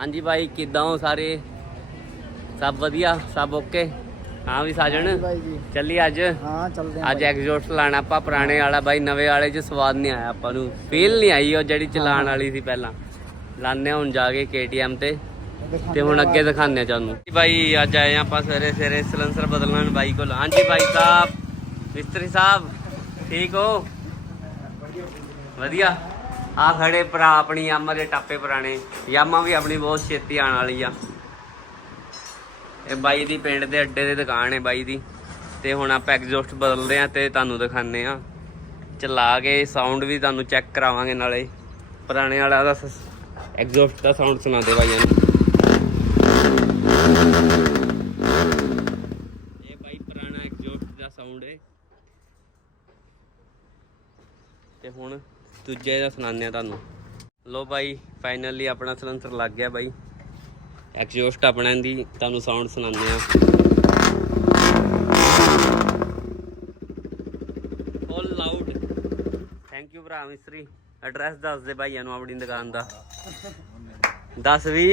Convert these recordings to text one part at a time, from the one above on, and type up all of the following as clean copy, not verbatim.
हाँ जी भाई किदा हो सारे सब वधिया सब ओके। हाँ भी साजन चलिए अज हाँ चलते हैं अज एग्जॉस्ट लाना आप पुराने वाला भाई नवे वाले च स्वाद नहीं आया आपां नूं फील नहीं आई वो जी चलान वाली थी पहला लाने हुण जाके KTM ते हुण अगे दिखाने तुहानूं भाई अज आए आप सवेरे सवेरे सलेंसर बदलना बाई को। हाँ जी भाई साहब मिस्त्री साहब ठीक हो वधिया आ खड़े भरा अपनी यामा के टापे पुराने यामा भी अपनी बहुत छेती आने वाली आ। बाई दी पिंड दे अड्डे ते दुकान है बाई दी ते हुण आपां एग्जॉस्ट बदलदे आ ते तुहानूं दिखाने आ चला के साउंड भी तुहानूं चैक करावांगे नाले पुराने वाला दा एग्जॉस्ट का साउंड सुना दे भाईयां नूं। ये भाई पुराना एग्जॉस्ट का साउंड है ते हुण दूजे दा सुनाने तुहानूं। लो भाई फाइनली अपना सलेंसर लग गया भाई एग्जॉस्ट अपना दी तुहानूं साउंड सुनाने फुल लाउड। थैंक यू भरा मिस्त्री एड्रैस दस दे भाईया नूं अपनी दुकान दा दस भी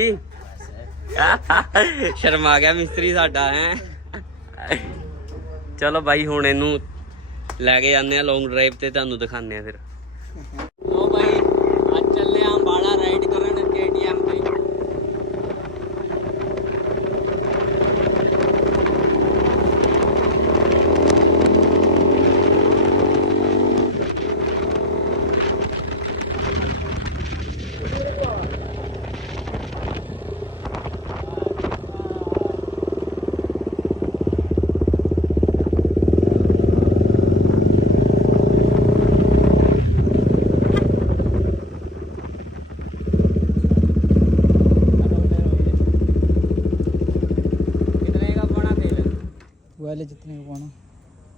शर्मा गया मिस्त्री साडा है। चलो भाई हुण इनू लैके जाने लॉन्ग ड्राइव ते तुहानूं दिखाने फिर। लो भाई अज चले अंबाला राइड करन KTM पे। वाले जितने को पाना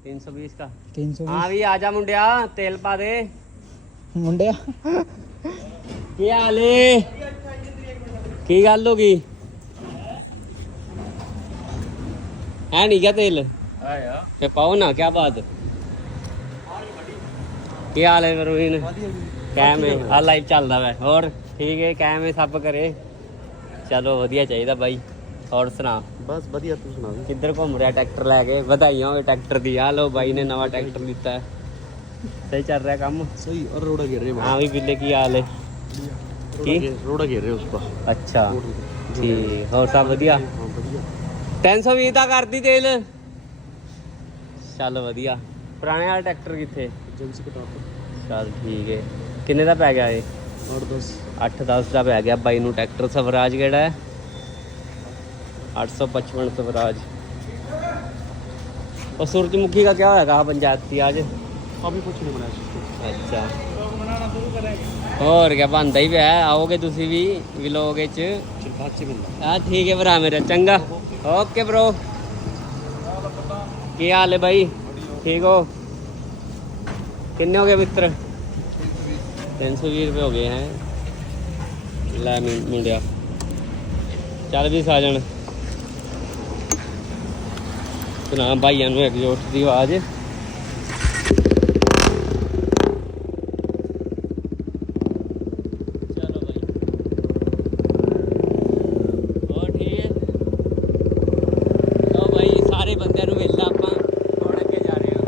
320 का 320 हाँ भी आजा मुंडिया तेल पा दे मुंडिया की हाल है की गल हो गई है नहीं क्या तेल पे पाओ ना क्या बात की हाल है प्रवीण कैम है आ लाइव चलदा वै और ठीक है कैम है सब करे चलो वधिया चाहिए भाई। और सुना बस बढ़िया तू सुना किधर घूम रहा ट्रैक्टर लैके बधाइयां हो ट्रैक्टर दी। आ लो भाई ने नवा ट्रैक्टर लिता है सही चल रहा है काम सही और रोड़ा घेर रहे हाँ भी बिल्ले की हाल है की रोड़ा घेर रहे उसका अच्छा ठीक और सब वधिया 320 का कर दी तेल चल वधिया। पुराने वाला ट्रैक्टर किथे एजेंसी के टॉप चल ठीक है किन्ने दा पै गया ये 8-10 का पै गया बाई नूं ट्रैक्टर। स्वराज केड़ा है 855 स्वराज। और सूरजमुखी का क्या होगा पंचायत की आज अभी कुछ नहीं बनाया। अच्छा और क्या बनता ही पे आओगे तुसी भी व्लॉग च ठीक है भरा मेरा चंगा ओके ब्रो की हाल है भाई ठीक हो किन्ने हो गए मित्र 320 रुपये हो गए हैं लै मुंडिया चल भी साजन सुना भाइयों नूं एग्जॉस्ट की आवाज़ चलो भाई और ठीक है लो भाई सारे बंदे नूं मिलदा आपां हुण अगे जा रहे हैं।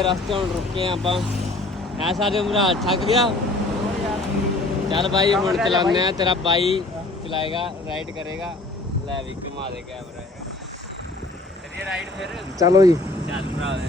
ਅੱਗੇ ਰਸਤੇ ਹੁਣ ਰੁਕੇ ਆਪਾਂ ਐ ਸਾਡੇ ਮਹਾਰਾਜ ਥੱਕ ਗਿਆ ਚੱਲ ਬਾਈ ਹੁਣ ਚਲਾਉਂਦੇ ਆ ਤੇਰਾ ਬਾਈ ਚਲਾਏਗਾ ਰਾਈਡ ਕਰੇਗਾ ਲੈ ਵੀ ਘੁਮਾ ਦੇ ਕੈਮਰਾ ਕਰੀਏ ਰਾਈਡ ਫਿਰ ਚਲੋ ਜੀ ਚੱਲ ਭਰਾ ਦੇ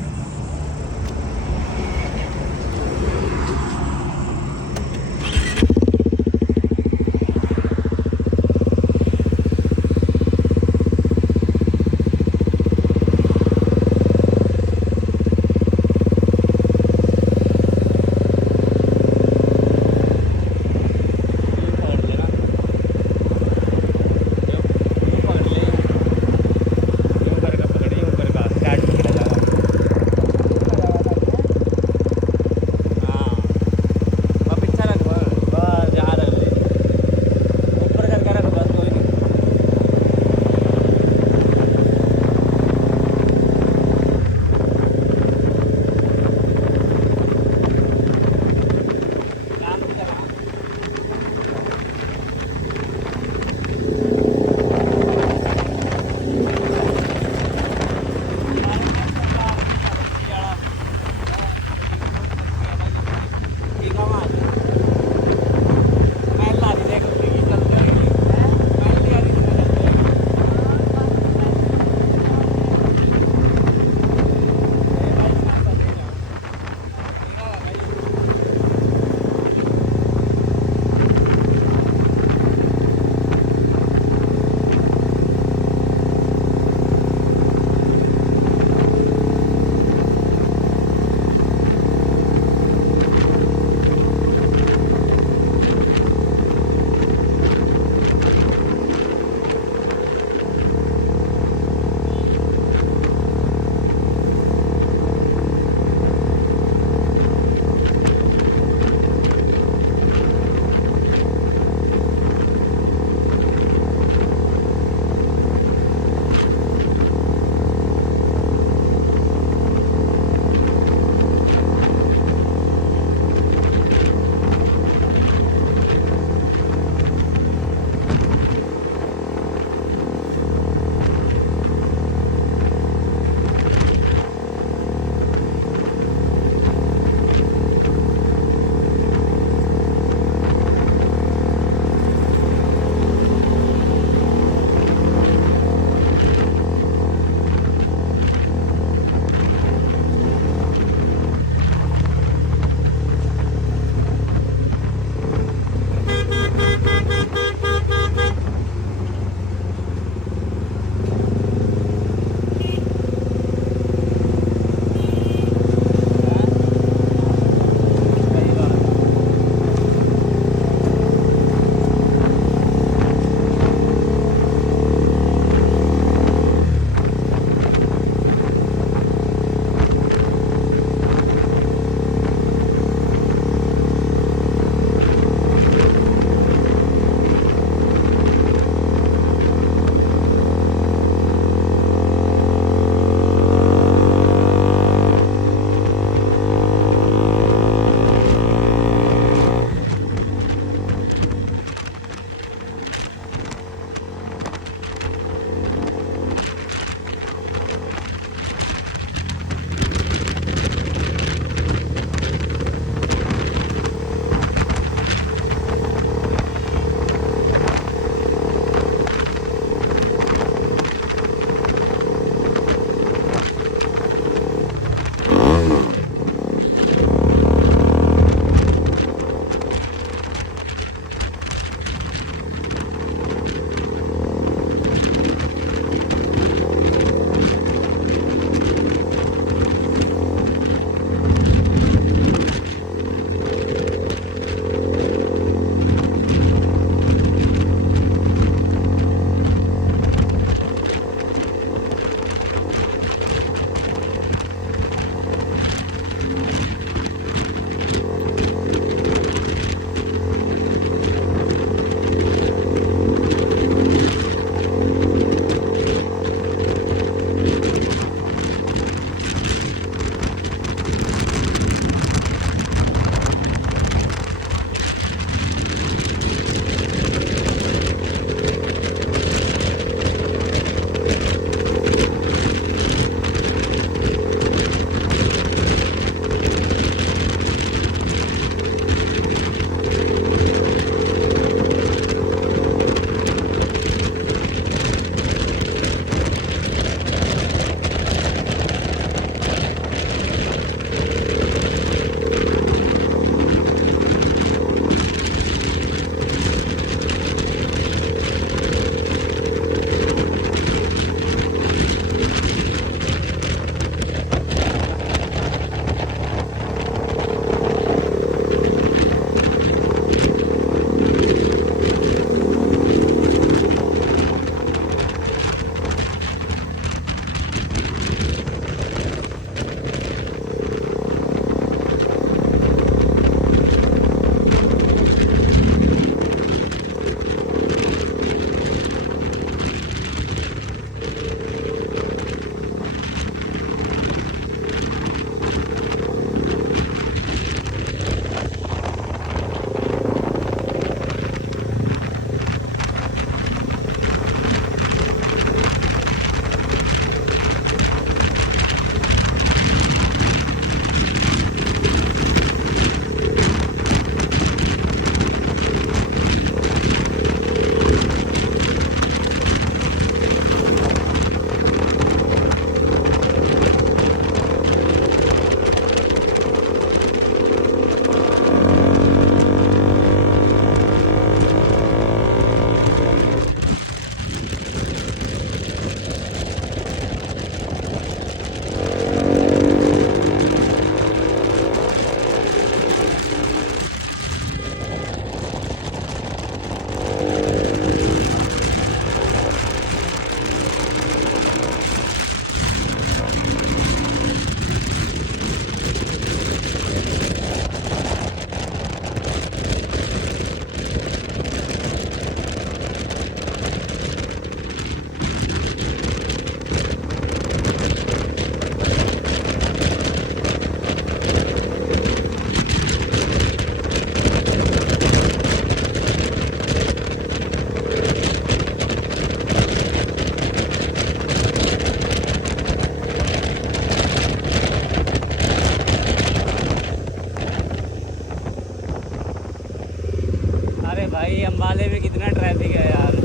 अरे भाई अम्बाले में कितना ट्रैफिक है यार,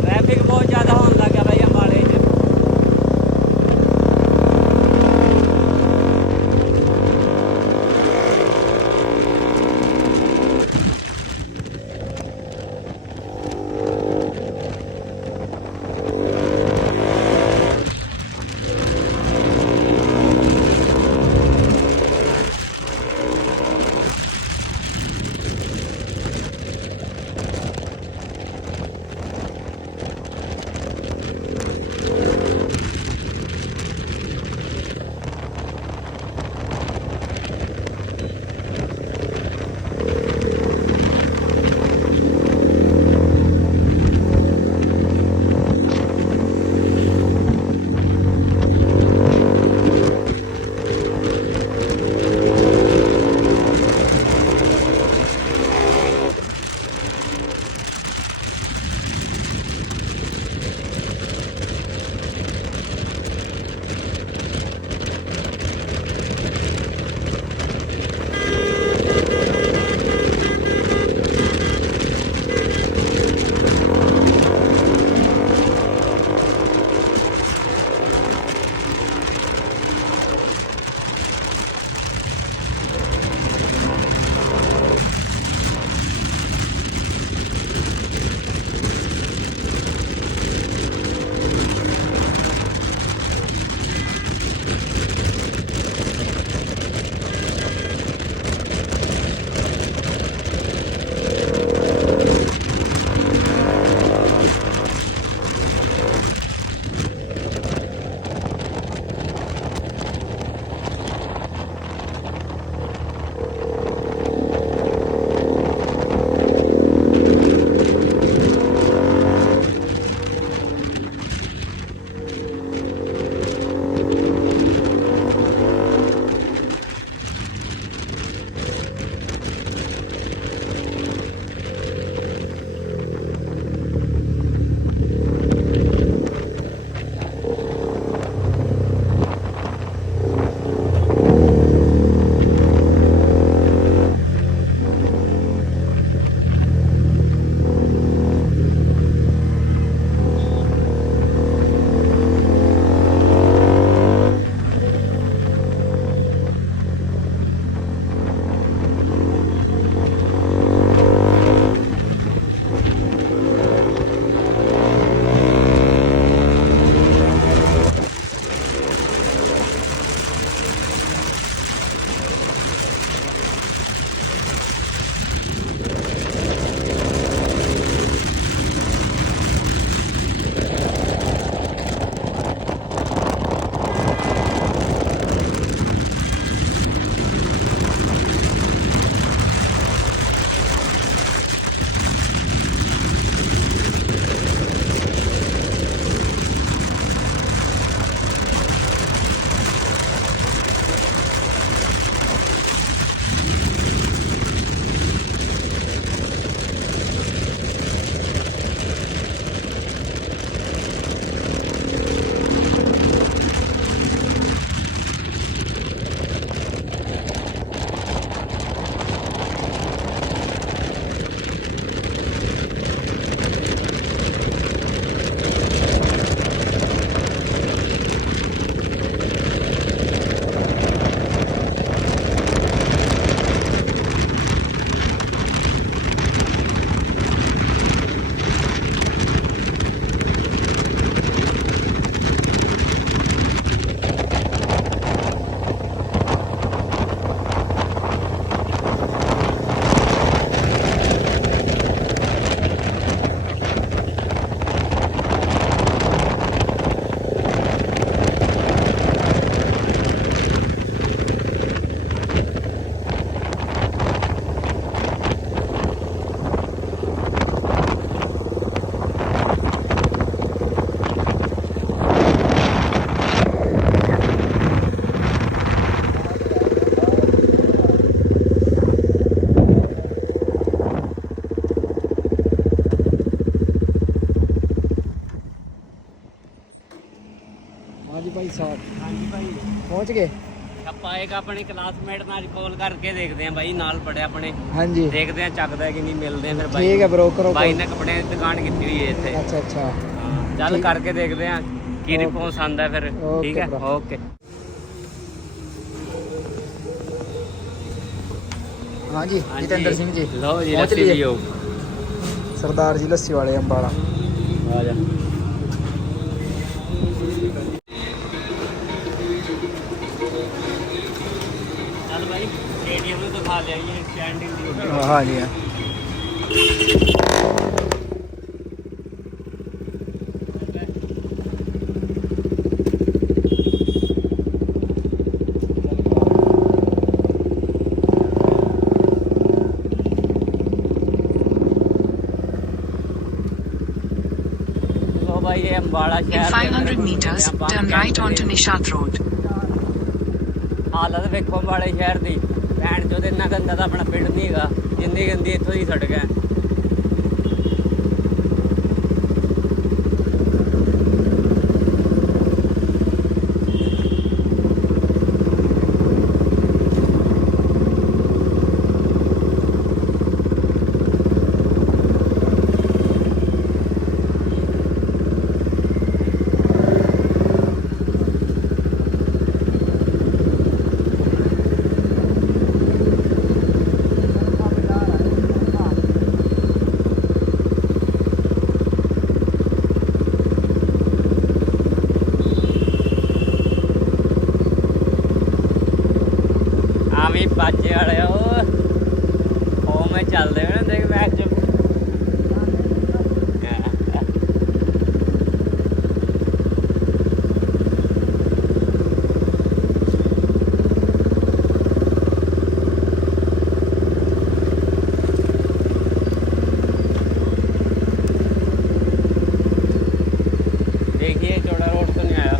ट्रैफिक बहुत ज़्यादा होने लग गया भाई अम्बाले में। ਇੱਕ ਆਪਣੇ ਕਲਾਸਮੇਟ ਨਾਲ ਕਾਲ ਕਰਕੇ ਦੇਖਦੇ ਆ ਬਾਈ, ਨਾਲ ਪੜਿਆ ਆਪਣੇ, ਹਾਂਜੀ ਦੇਖਦੇ ਆ ਚੱਕਦਾ ਕਿ ਨਹੀਂ, ਮਿਲਦੇ ਆ ਫਿਰ ਬਾਈ। ਠੀਕ ਹੈ ਬ్రో, ਕਰੋ ਬਾਈ ਨੇ ਕੱਪੜਿਆਂ ਦੀ ਦੁਕਾਨ ਕੀਤੀ ਹੋਈ ਹੈ ਇੱਥੇ। ਅੱਛਾ ਅੱਛਾ ਹਾਂ, ਚੱਲ ਕਰਕੇ ਦੇਖਦੇ ਆ ਕੀ ਰਿਸਪੌਂਸ ਆਂਦਾ ਫਿਰ। ਠੀਕ ਹੈ, ਓਕੇ। ਹਾਂਜੀ ਜਤਿੰਦਰ ਸਿੰਘ ਜੀ, ਲਓ ਜੀ, ਪਹੁੰਚ ਲੱਸੀ ਲਈਏ। ਪੀਓ। ਸਰਦਾਰ ਜੀ ਲੱਸੀ ਵਾਲੇ ਅੰਬਾਲਾ। ਆ ਜਾ। ਚੱਲ ਬਾਈ, ਏਟੀਐਮ ਨੂੰ ਦਿਖਾ ਲਿਆਈਏ, ਸਟੈਂਡਿੰਗ ਦੀ। ਹਾਂਜੀ ਹਾਂ। भाई ये अम्बाड़ा In शहर 500 meters, turn right onto Nishat Road. हालत वेखो अम्बाड़े शहर दी, भैन चोद इन्ना गंदा तो अपना पिंड नहीं हैगा जिन्नी गंदी इत्थों दी सड़क है। आवी बाजे वाले ओ मैं चलते हुए देख मैच। देखिए चौड़ा रोड तो नहीं आया।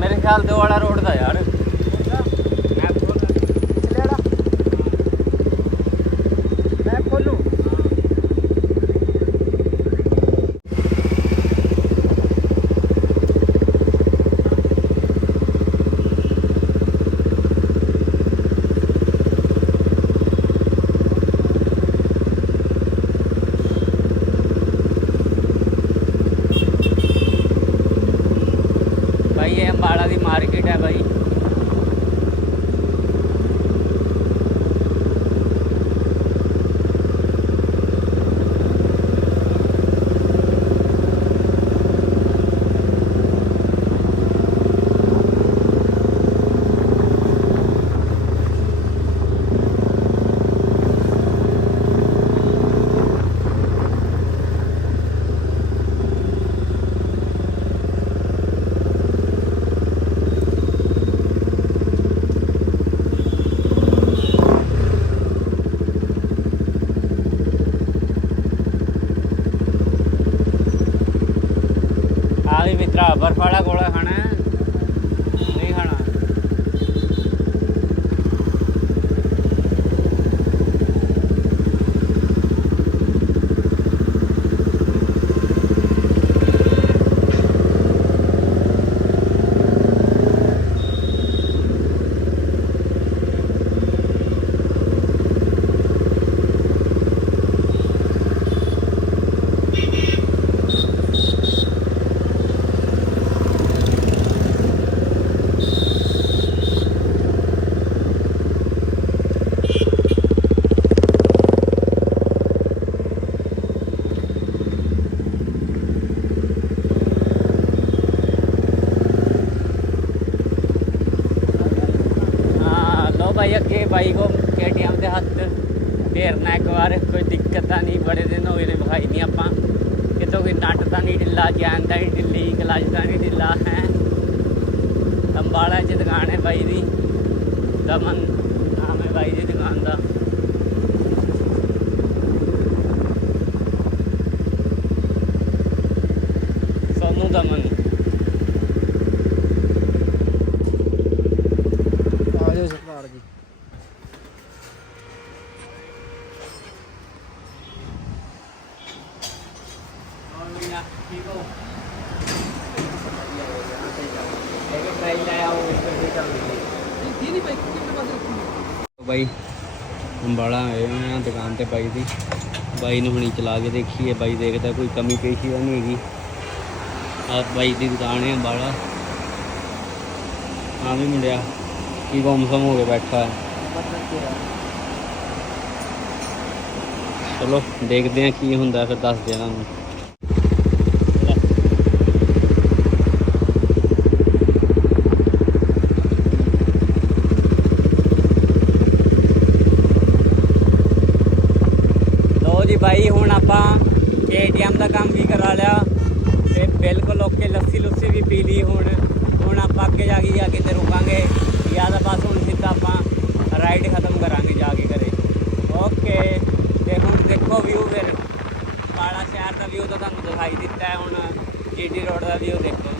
मेरे ख्याल दो वाला रोड था यार। मैं खोलूं? भाई ये अम्बाड़ा की मार्केट है भाई। आ भी मित्रा, बर्फ वाला गोला खाना है? नहीं खाना? भाई अगे भाई को KTM के हथ फेरना एक बार, कोई दिक्कत तो नहीं, बड़े दिन हो गए भाई नहीं आप कितों कोई नट तो नहीं ढिला, चैन तो नहीं ढिली, क्लच तो नहीं ढिला है। अम्बाड़ा च दुकान है भाई दी, दमन नाम है भाई की दुकान का। सोनू दमन। आ जाओ सरदार जी। ठीक हो लेके ट्राई लाया वो करके चल रही भाई अंबाला आए हुए हैं दुकान ते बाई दी बाई ने हुणी चला के देखिए बाई देखता कोई कमी पेशी तो नहीं हैगी आप बाई की दुकान है अंबाला हाँ भी मुंडिया की गुमसम हो के बैठा है चलो देखते हैं की होंगे फिर दस देना जी भाई हुण आपां KTM का काम भी करा लिया ते बिल्कुल ओके लस्सी लुस्सी भी पी ली हुण आपां अगे जाके ते रुकांगे या तो बस हुण सीधा आपां राइड खत्म करांगे जाके घरे ओके ते हुण देखो व्यू फिर अंबाला शहर का व्यू तो तुहानूं दिखाई दिता है हुण GT रोड का व्यू देखो